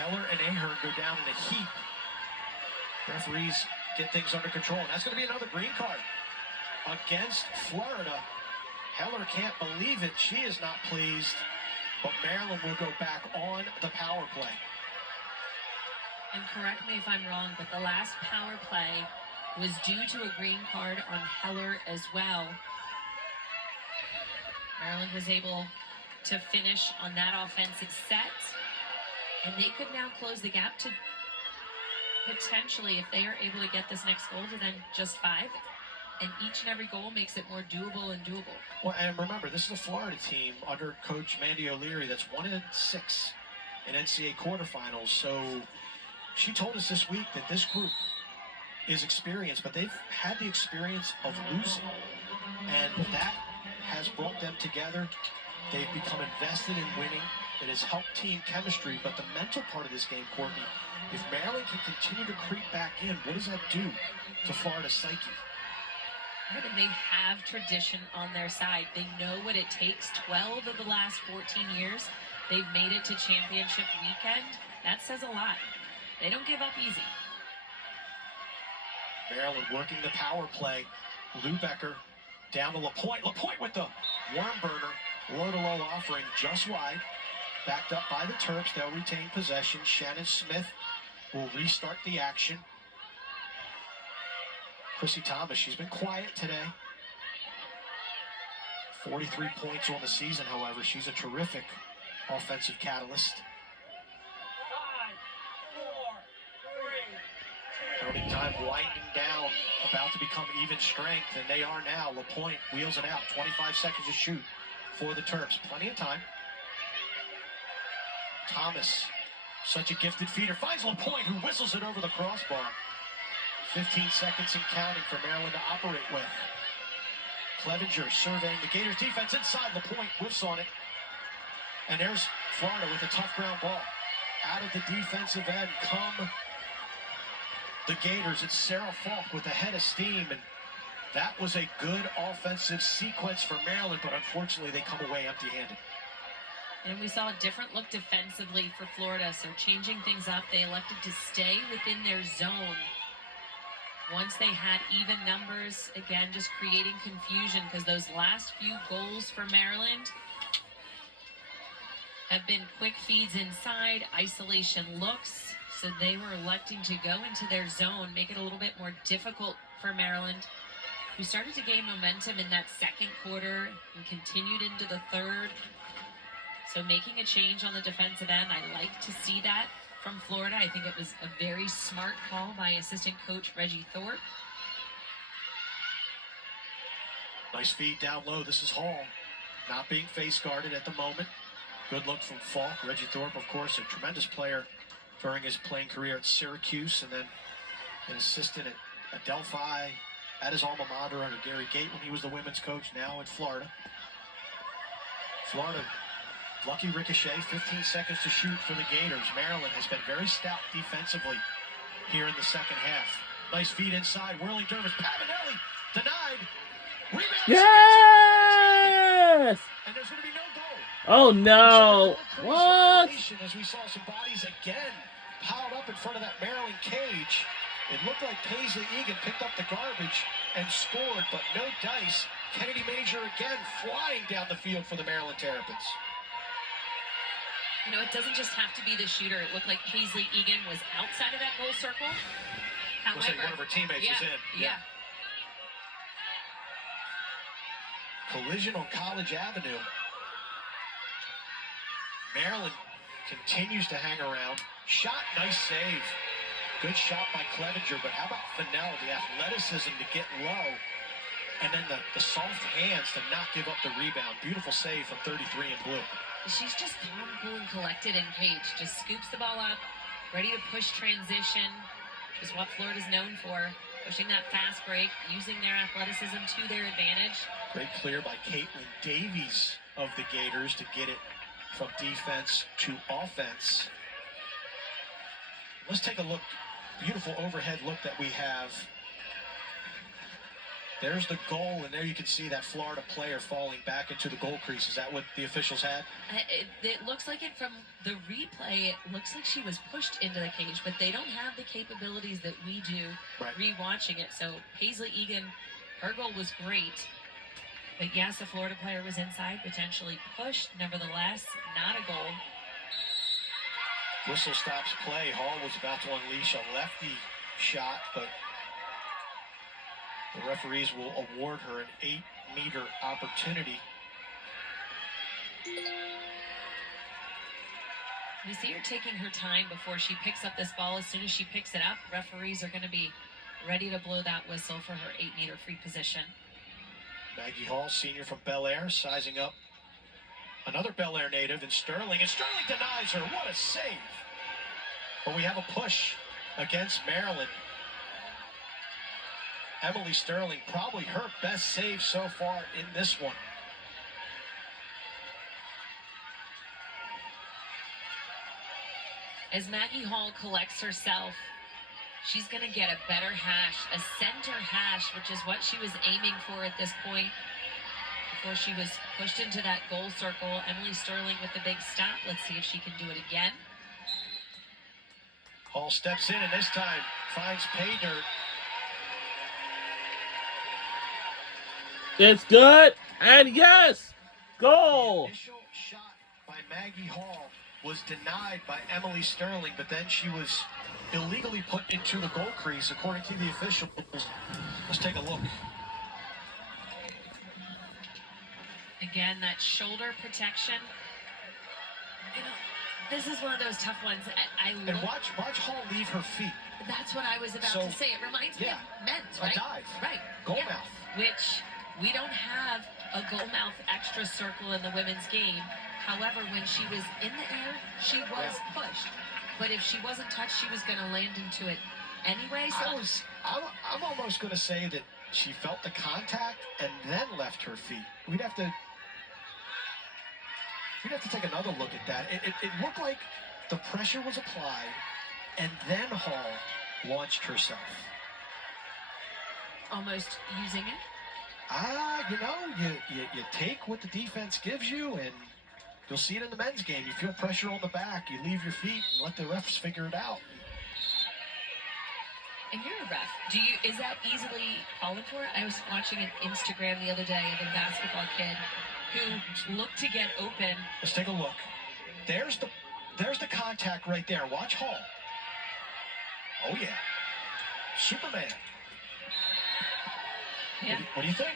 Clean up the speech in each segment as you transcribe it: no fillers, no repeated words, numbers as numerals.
Heller and Ahern go down in a heap. Referees get things under control, and that's going to be another green card against Florida. Heller can't believe it. She is not pleased, but Maryland will go back on the power play. And correct me if I'm wrong, but the last power play was due to a green card on Heller as well. Maryland was able to finish on that offensive set, and they could now close the gap to potentially, if they are able to get this next goal, to then just 5. And each and every goal makes it more doable and doable. Well, and remember, this is a Florida team under Coach Mandy O'Leary that's 1-6 in NCAA quarterfinals. So she told us this week that this group is experienced, but they've had the experience of losing. And that has brought them together. They've become invested in winning. It has helped team chemistry, but the mental part of this game, Courtney, if Maryland can continue to creep back in, what does that do to Florida's psyche? Right, and they have tradition on their side. They know what it takes. 12 of the last 14 years, they've made it to championship weekend. That says a lot. They don't give up easy. Maryland working the power play. Lubecker down to LaPointe. LaPointe with the worm burner. Low-to-low offering just wide. Backed up by the Terps. They'll retain possession. Shannon Smith will restart the action. Chrissy Thomas, she's been quiet today. 43 points on the season, however. She's a terrific offensive catalyst. 5, 4, 3, 2. Counting time winding down, about to become even strength, and they are now. LaPointe wheels it out. 25 seconds to shoot for the Terps. Plenty of time. Thomas, such a gifted feeder, finds LaPointe, who whistles it over the crossbar. 15 seconds and counting for Maryland to operate with. Clevenger surveying the Gators defense inside. LaPointe whiffs on it. And there's Florida with a tough ground ball. Out of the defensive end come the Gators. It's Sarah Falk with a head of steam. And that was a good offensive sequence for Maryland, but unfortunately they come away empty-handed. And we saw a different look defensively for Florida, so changing things up, they elected to stay within their zone. Once they had even numbers, again, just creating confusion, because those last few goals for Maryland have been quick feeds inside, isolation looks, so they were electing to go into their zone, make it a little bit more difficult for Maryland, who started to gain momentum in that second quarter and continued into the third. So making a change on the defensive end, I like to see that from Florida. I think it was a very smart call by assistant coach Reggie Thorpe. Nice feed down low. This is Hall, not being face guarded at the moment. Good look from Falk. Reggie Thorpe, of course, a tremendous player during his playing career at Syracuse, and then an assistant at Delphi, at his alma mater under Gary Gait when he was the women's coach, now in Florida. Florida, lucky ricochet, 15 seconds to shoot for the Gators. Maryland has been very stout defensively here in the second half. Nice feed inside, whirling Dervish. Pavanelli denied. Rebound. Yes! And there's going to be no goal. Oh no! What? As we saw some bodies again piled up in front of that Maryland cage. It looked like Paisley Egan picked up the garbage and scored, but no dice. Kennedy Major again flying down the field for the Maryland Terrapins. You know, it doesn't just have to be the shooter. It looked like Paisley Egan was outside of that goal circle. Looks like one of her teammates was in. Yeah. Collision on College Avenue. Maryland continues to hang around. Shot, nice save. Good shot by Clevenger, but how about Fennell, the athleticism to get low, and then the soft hands to not give up the rebound. Beautiful save from 33 in blue. She's just calm, cool, and collected in cage. Just scoops the ball up, ready to push transition, which is what Florida's known for. Pushing that fast break, using their athleticism to their advantage. Great clear by Caitlin Davies of the Gators to get it from defense to offense. Let's take a look. Beautiful overhead look that we have There's the goal, and there you can see that Florida player falling back into the goal crease. Is that what the officials had? It looks like it from the replay. It looks like she was pushed into the cage, but they don't have the capabilities that we do rewatching it. So Paisley Egan, her goal was great. But yes, the Florida player was inside, potentially pushed. Nevertheless, not a goal. Whistle stops play. Hall was about to unleash a lefty shot, but the referees will award her an 8-meter opportunity. You see her taking her time before she picks up this ball. As soon as she picks it up, referees are going to be ready to blow that whistle for her 8-meter free position. Maggie Hall, senior from Bel Air, sizing up another Bel Air native in Sterling, and Sterling denies her. What a save! But we have a push against Maryland. Emily Sterling, probably her best save so far in this one. As Maggie Hall collects herself, she's going to get a better hash, a center hash, which is what she was aiming for at this point before she was pushed into that goal circle. Emily Sterling with the big stop. Let's see if she can do it again. Hall steps in, and this time finds pay dirt. It's good, and yes, goal. The initial shot by Maggie Hall was denied by Emily Sterling, but then she was illegally put into the goal crease, according to the officials. Let's take a look. Again, that shoulder protection. You know, this is one of those tough ones. And watch Hall leave her feet. That's what I was about to say. It reminds me of men's, right? A dive. Right. Goal mouth. Which we don't have a goal mouth extra circle in the women's game. However, when she was in the air, she was pushed. But if she wasn't touched, she was going to land into it anyway. So I'm almost going to say that she felt the contact and then left her feet. We'd have to take another look at that. It looked like the pressure was applied, and then Hall launched herself. Almost using it? You take what the defense gives you, and you'll see it in the men's game. You feel pressure on the back, you leave your feet and let the refs figure it out. And you're a ref. Is that easily fallen for? I was watching an Instagram the other day of a basketball kid who looked to get open. Let's take a look. There's the contact right there. Watch Hall. Oh yeah. Superman. Yeah. What do you think?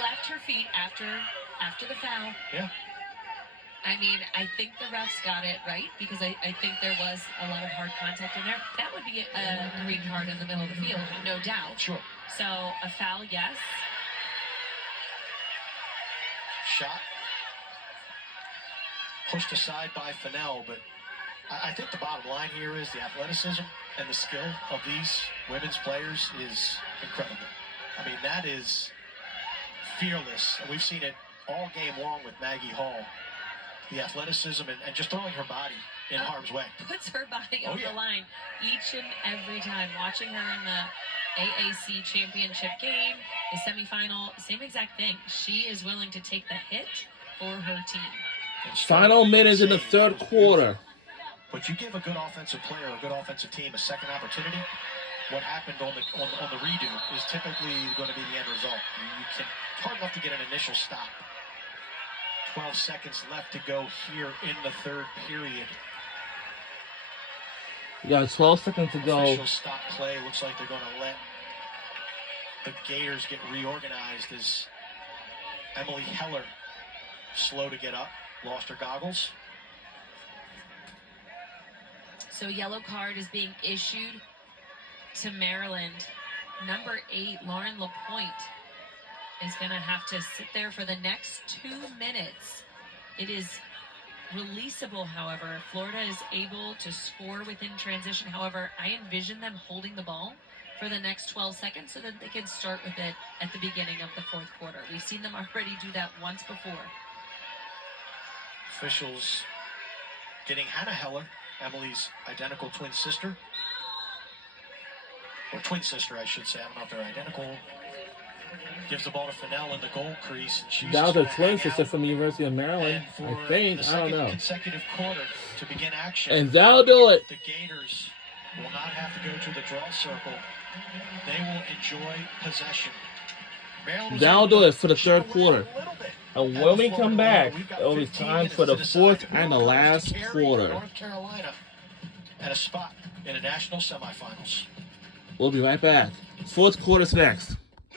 Left her feet after the foul. Yeah. I mean, I think the refs got it right, because I think there was a lot of hard contact in there. That would be a green card in the middle of the field, no doubt. Sure. So a foul, yes. Shot. Pushed aside by Fennell, but I think the bottom line here is the athleticism and the skill of these women's players is incredible. I mean, that is fearless. And we've seen it all game long with Maggie Hall. The athleticism and just throwing her body in harm's way. Puts her body on the line each and every time. Watching her in the AAC championship game, the semifinal, same exact thing. She is willing to take the hit for her team. Final minutes in the third quarter. But you give a good offensive player, a good offensive team, a second opportunity. What happened on the redo is typically going to be the end result. It's hard enough to get an initial stop. 12 seconds left to go here in the third period. You got 12 seconds to go. Official stop play. Looks like they're going to let the Gators get reorganized as Emily Heller, slow to get up, lost her goggles. So yellow card is being issued to Maryland. Number 8, Lauren LaPointe, is going to have to sit there for the next 2 minutes. It is releasable, however. Florida is able to score within transition. However, I envision them holding the ball for the next 12 seconds so that they can start with it at the beginning of the fourth quarter. We've seen them already do that once before. Officials getting Hannah Heller, Emily's identical twin sister. Or twin sister, I should say. I don't know if they're identical. Gives the ball to Fennell in the goal crease. And she's That was a just twin gonna hang sister out. from the University of Maryland, And for I think. the I don't second know. consecutive quarter to begin action, And that'll do it. the Gators will not have to go to the draw circle. They will enjoy possession. Maryland was That'll able do to it for the chip third away quarter. a little bit And at when the we come Florida back, line. We've got it'll be 15 time minutes for to the decide fourth who and the goes to last carry quarter. North Carolina at a spot in the national semifinals. We'll be right back. Fourth quarter's next.